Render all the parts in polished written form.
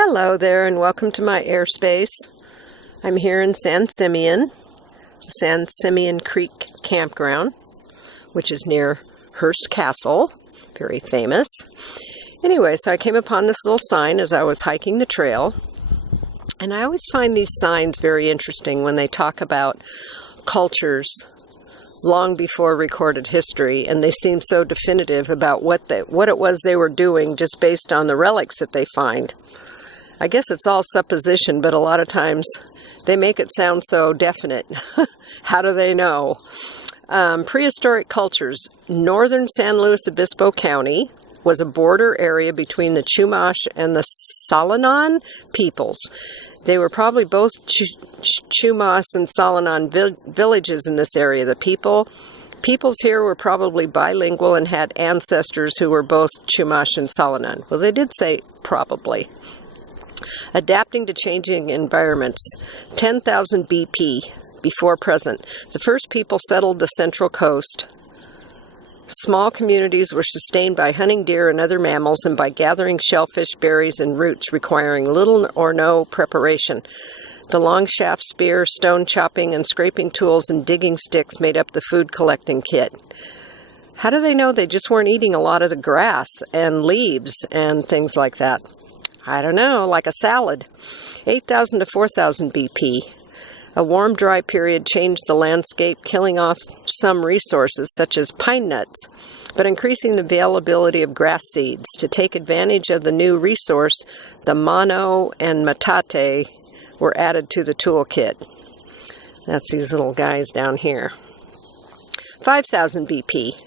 Hello there and welcome to my airspace. I'm here in San Simeon Creek Campground, which is near Hearst Castle, very famous. Anyway, so I came upon this little sign as I was hiking the trail, and I always find these signs very interesting when they talk about cultures long before recorded history, and they seem so definitive about what it was they were doing just based on the relics that they find. I guess it's all supposition, but a lot of times they make it sound so definite. How do they know? Prehistoric cultures. Northern San Luis Obispo County was a border area between the Chumash and the Salinan peoples. They were probably both Chumash and Salinan villages in this area. The peoples here were probably bilingual and had ancestors who were both Chumash and Salinan. Well, they did say probably. Adapting to changing environments. 10,000 BP, before present. The first people settled the central coast. Small communities were sustained by hunting deer and other mammals and by gathering shellfish, berries, and roots requiring little or no preparation. The long shaft spear, stone chopping, and scraping tools and digging sticks made up the food collecting kit. How do they know they just weren't eating a lot of the grass and leaves and things like that? I don't know, like a salad. 8,000 to 4,000 BP. A warm, dry period changed the landscape, killing off some resources such as pine nuts, but increasing the availability of grass seeds. To take advantage of the new resource, the mano and metate were added to the toolkit. That's these little guys down here. 5,000 BP.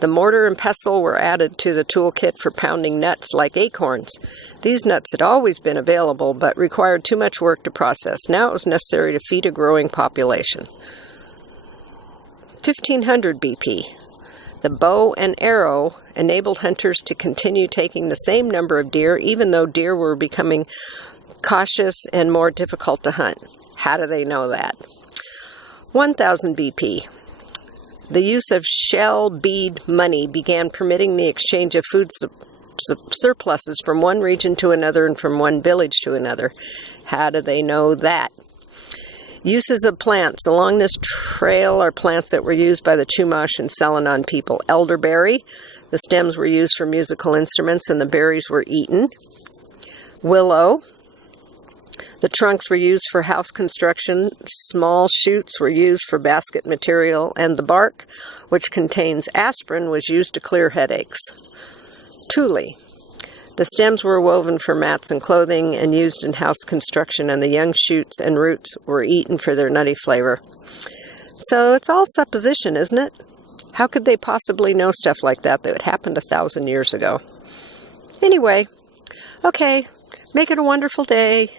The mortar and pestle were added to the toolkit for pounding nuts like acorns. These nuts had always been available, but required too much work to process. Now it was necessary to feed a growing population. 1,500 BP. The bow and arrow enabled hunters to continue taking the same number of deer, even though deer were becoming cautious and more difficult to hunt. How do they know that? 1,000 BP. The use of shell bead money began permitting the exchange of food surpluses from one region to another and from one village to another. How do they know that? Uses of plants. Along this trail are plants that were used by the Chumash and Salinan people. Elderberry. The stems were used for musical instruments and the berries were eaten. Willow. The trunks were used for house construction, small shoots were used for basket material, and the bark, which contains aspirin, was used to clear headaches. Tule. The stems were woven for mats and clothing and used in house construction, and the young shoots and roots were eaten for their nutty flavor. So it's all supposition, isn't it? How could they possibly know stuff like that that happened 1,000 years ago? Anyway, okay, make it a wonderful day.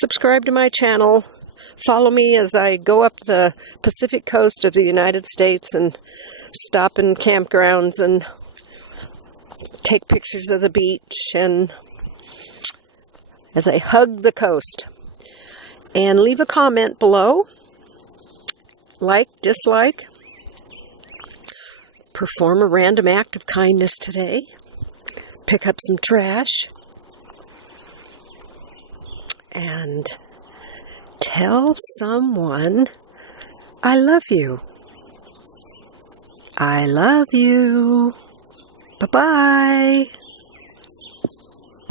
Subscribe to my channel. Follow me as I go up the Pacific coast of the United States and stop in campgrounds and take pictures of the beach and as I hug the coast. And leave a comment below. Like, dislike. Perform a random act of kindness today. Pick up some trash. And tell someone, I love you. I love you. Bye-bye.